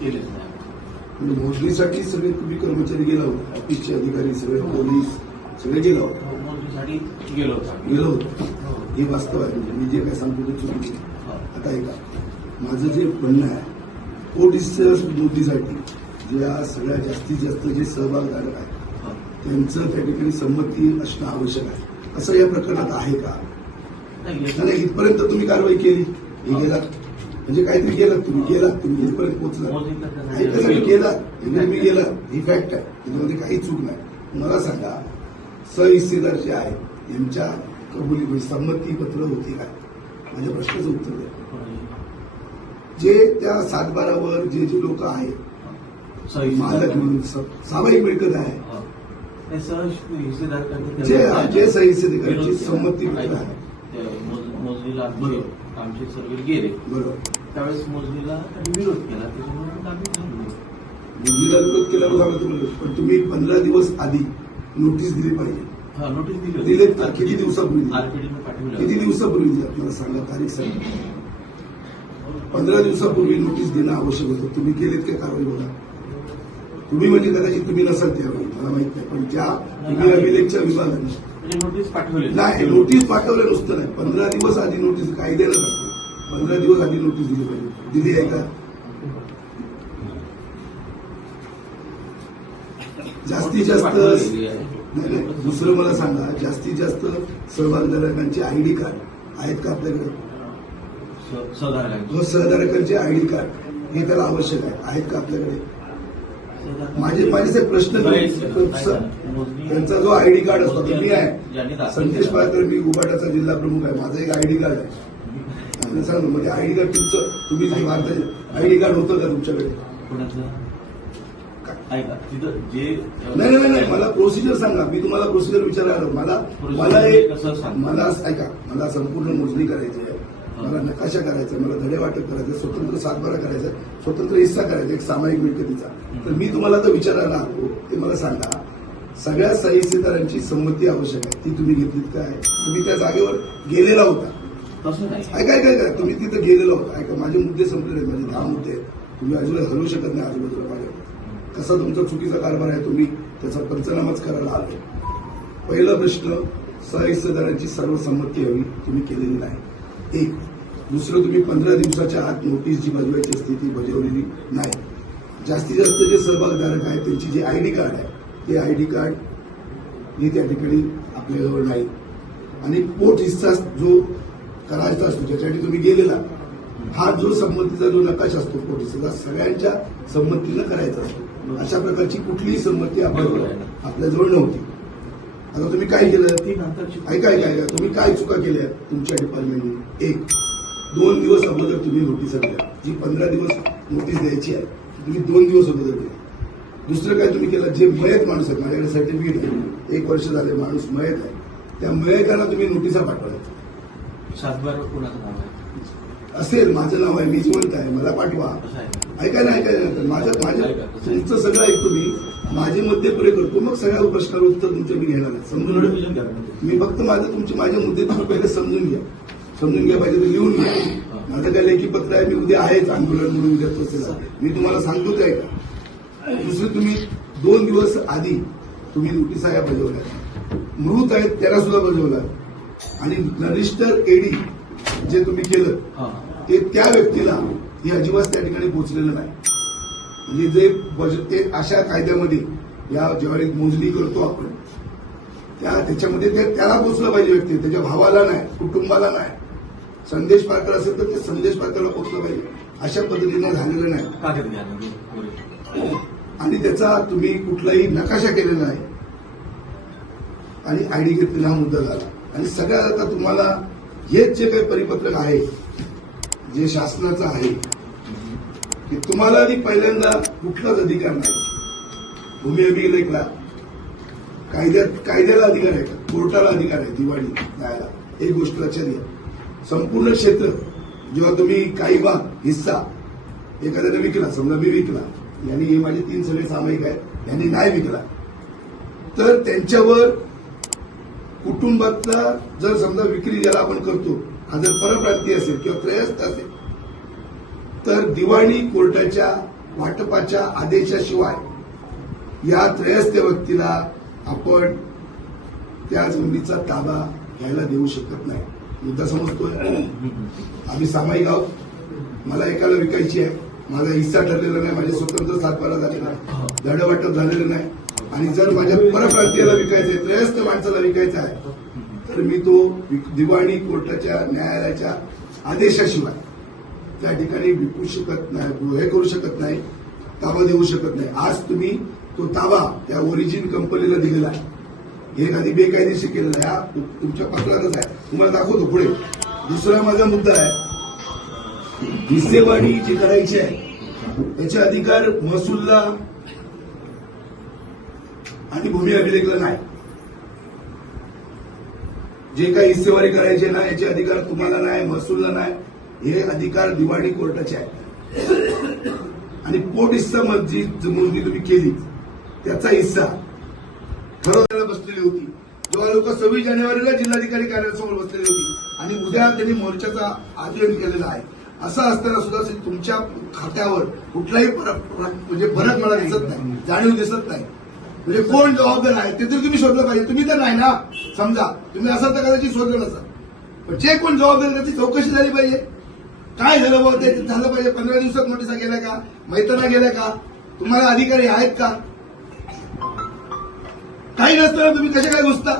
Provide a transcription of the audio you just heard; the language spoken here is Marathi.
केलेच नाही. म्हणजे मोजणीसाठी सगळे तुम्ही कर्मचारी गेला होता ऑफिसचे अधिकारी सगळे पोलीस सगळे गेला होता. मोजणीसाठी गेलो होतो. गेलो होतो. हो. हे वास्तव आहे. म्हणजे मी जे काय सांगतो ते चुकीचे हो. आता ऐका. माझं जे म्हणणं आहे पोलीस नोटीसाठी ज्या सगळ्यात जास्तीत जास्त जे सहभागधारक आहेत हो. त्यांचं त्या ठिकाणी संमती असणं आवश्यक आहे. असं या प्रकरणात आहे का? नाही, इथपर्यंत तुम्ही कारवाई केली. हे गेलात म्हणजे काहीतरी गेलात तुम्ही गेलात तुम्ही इथपर्यंत पोहोचला. मोजणी तर ऐका सगळं गेलात हे तुम्ही गेला ही फॅक्ट आहे. त्याच्यामध्ये काही चूक नाही. मला सांगा सहिस्सेदार जे आहेत यांच्या कबुली म्हणजे संमती पत्र होती काय माझ्या प्रश्नाचं उत्तर द्या. जे त्या सातबारावर जे जे लोक आहेत मालक म्हणून सामायिक मिळकत आहे. हो. जे जे सहिस्सेदाराची संमती पत्र आहे. मोजणीला बरोबर. आमचे सर्वे गेले. बरोबर. त्यावेळेस मोजणीला त्यांनी विरोध केला. त्याच्यामुळे आम्ही थांबलो. मुलीला विरोध केल्यावर सांगतो तुम्हाला पण तुम्ही पंधरा दिवस आधी नोटीस दिली पाहिजे. हा नोटीस दिली? किती दिवसापूर्वी? दिली? आरपीडीने पाठवलं किती. दिवसापूर्वी? दिली मला सांगा तारीख सांगा. पंधरा दिवसापूर्वी नोटीस देणं आवश्यक होतं. तुम्ही केलेत का कारवाई बघा तुम्ही म्हणजे कदाचित तुम्ही नसाल त्यावेळी मला माहीत नाही. पण ज्या अभिलेखच्या विभागाने म्हणजे नोटीस पाठवली नाही नोटीस पाठवलं नुसतं नाही. पंधरा दिवस आधी नोटीस कायद्यानं सांगतो पंधरा दिवस आधी नोटीस दिली पाहिजे. दिली आहे का? जास्तीत जास्त. नाही नाही. दुसरं मला सांगा. जास्तीत जास्त सहभागधारकांचे आयडी कार्ड आहेत का आपल्याकडे? सहधारकांची. सहधारकांचे आयडी कार्ड हे त्याला आवश्यक आहे. आहेत का आपल्याकडे? माझे माझे प्रश्न त्यांचा जो आयडी कार्ड असतो मी आहे. संदेश. पाळकर मी उबाटाचा जिल्हा प्रमुख आहे. माझं एक आयडी कार्ड आहे. आणि सांग ना, म्हणजे आयडी कार्ड तुमचं तुम्ही जे भारताचे आयडी कार्ड होतं का तुमच्याकडे? नाही नाही नाही मला प्रोसिजर सांगा. मी तुम्हाला प्रोसिजर विचारायला मला मला एक कसं सांग? मला ऐका. मला संपूर्ण मोजणी करायची आहे. मला नकाशा करायचा? मला धडे वाटप करायचं स्वतंत्र सातबारा करायचा स्वतंत्र हिस्सा करायचा एक सामायिक मिळकतीचा तर मी तुम्हाला तर विचारायला आलो ते मला सांगा. सगळ्या सहिस्सेदारांची संमती आवश्यक आहे. ती तुम्ही घेतलीत काय? तुम्ही त्या जागेवर गेलेला होता. ऐका ऐका ऐका. तुम्ही तिथं गेलेला होता. ऐका माझे मुद्दे संपलेले आहेत. माझे दहा मुद्दे आहेत. तुम्ही अजिबात हलवू शकत नाही आजूबाजूला माझ्या कसा तुमचा चुकीचा कारभार आहे तुम्ही त्याचा पंचनामाच करायला आलो. पहिला प्रश्न सहिस्सेदारांची सर्व संमती हवी तुम्ही केलेली नाही. एक. दुसरं तुम्ही पंधरा दिवसाच्या आत नोटीस जी बजवायची असते ती बजावलेली नाही. जास्तीत जास्त जे सहभागधारक आहेत त्यांची जे आयडी कार्ड आहे ते आयडी कार्ड हे त्या ठिकाणी आपल्याजवळ नाही. आणि पोट हिस्सा जो करायचा असतो ज्याच्यासाठी तुम्ही गेलेला हा जो संमतीचा जो नकाशा असतो पोट हिस्साचा सगळ्यांच्या संमतीनं करायचा असतो. अशा प्रकारची कुठलीही संमती आपल्याजवळ आपल्याजवळ नव्हती. आता तुम्ही काय केलं? ऐका ऐका ऐका. तुम्ही काय चुका केल्या तुमच्या डिपार्टमेंटने एक दोन दिवस अगोदर तुम्ही नोटीस दिल्या जी पंधरा दिवस नोटीस द्यायची आहे तुम्ही दोन दिवस अगोदर दिली दुसरं काय तुम्ही केलं? जे मयत माणूस आहेत माझ्याकडे सर्टिफिकेट आहे. एक वर्ष झाले माणूस मयत आहे. त्या मयताला तुम्ही नोटिसा आहे? असेल माझं नाव आहे मी जिवंत आहे मला पाठवा. ऐका ना ऐका माझ्या माझ्या तुमचं सगळं ऐकतो मी. माझे मुद्दे पुरे करतो. मग सगळ्या प्रश्नावर उत्तर तुमचं मी घेणार आहे समजून. मी फक्त माझं तुमचे माझे मुद्दे तुम्ही पहिले समजून घ्या. समजून घ्या पाहिजे तर लिहून घ्या. माझं काय लेखी पत्र आहे मी उद्या आहेच आंदोलन म्हणून उद्या तोच मी तुम्हाला सांगतो ते ऐका. दुसरं तुम्ही दोन दिवस आधी तुम्ही नोटिसा या बजावल्या मृत आहेत त्याला सुद्धा बजावला. आणि रजिस्टर एडी जे तुम्ही केलं. ते त्या व्यक्तीला हे अजिबात त्या ठिकाणी पोहोचलेलं नाही. म्हणजे जे बज- ते अशा कायद्यामध्ये या ज्यावेळी मोजणी करतो आपण त्या त्याच्यामध्ये ते त्याला पोचलं पाहिजे व्यक्ती. त्याच्या भावाला नाही कुटुंबाला नाही. संदेश पारकर असेल तर ते संदेश पारकरला पोचलं पाहिजे. अशा पद्धतीनं झालेलं नाही. आणि त्याचा तुम्ही कुठलाही नकाशा केलेला नाही. आणि आयडी घेतलेला हा मुद्दा झाला. आणि सगळ्यात आता तुम्हाला हेच जे काही परिपत्रक आहे जे शासनाचं आहे की तुम्हाला आधी पहिल्यांदा कुठलाच अधिकार नाही. भूमी अभिलेखला कायद्यात कायद्याला अधिकार आहे का? कोर्टाला अधिकार आहे दिवाळी द्यायला एक गोष्ट लक्षात घ्या. संपूर्ण क्षेत्र जेव्हा तुम्ही काही भाग हिस्सा एखाद्याने विकला समजा मी विकला यांनी हे माझे तीन सगळे सामायिक आहेत यांनी नाही विकला. तर त्यांच्यावर कुटुंबातला जर समजा विक्री ज्याला आपण करतो हा जर परप्रांतीय असेल किंवा त्रयस्थ असेल तर दिवाणी कोर्टाच्या वाटपाच्या आदेशाशिवाय या त्रयस्थ व्यक्तीला आपण त्या जमिनीचा ताबा घ्यायला देऊ शकत नाही. मुद्दा समजतोय? आम्ही सामायिक आहोत. मला एकाला विकायची आहे. माझा हिस्सा ठरलेला नाही. माझे स्वतंत्र सातबारा झालेला नाही धड वाटप झालेलं नाही. आणि जर माझ्या परप्रांतीयाला विकायचं आहे त्रयस्थ माणसाला विकायचा आहे तर मी तो विक- दिवाणी कोर्टाच्या न्यायालयाच्या आदेशाशिवाय त्या ठिकाणी विकू शकत नाही हे करू शकत नाही ताबा देऊ शकत नाही. आज तुम्ही तो ताबा त्या ओरिजिन कंपनीला दिलेला आहे. हे आधी बेकायदेशीर केलेलं आहे. हा तुमच्या पत्रातच आहे. तुम्हाला दाखवतो पुढे. दुसरा माझा मुद्दा आहे. हिस्सेवाढी जी करायची आहे. त्याचे अधिकार महसूलला आणि भूमी अभिलेखला नाही. जे काही हिस्सेवारी करायचे ना याचे अधिकार तुम्हाला नाही महसूलला नाही. हे अधिकार दिवाणी कोर्टाचे आहेत. आणि पोट हिस्सा मग जी तुम्ही केली त्याचा हिस्सा ठरवण्याला बसलेली होती. जेव्हा लोक सव्वीस जानेवारीला जिल्हाधिकारी कार्यालयासमोर बसलेली होती आणि उद्या त्यांनी मोर्चाचा आयोजन केलेलं आहे. असं असताना सुद्धा तुमच्या खात्यावर कुठलाही फरक म्हणजे फरक मला दिसत नाही जाणीव दिसत नाही. म्हणजे कोण जबाबदार आहे ते तर तुम्ही शोधलं पाहिजे. तुम्ही तर नाही ना? समजा. तुम्ही असं तर कदाचित शोधलं नसा पण जे कोण जबाबदार त्याची चौकशी झाली पाहिजे. काय झालं बघ ते झालं पाहिजे. पंधरा दिवसात नोटिसा गेल्या का? मैत्रा गेल्या का? तुम्हाला अधिकारी आहेत का? काही नसताना तुम्ही कसे काय घुसता?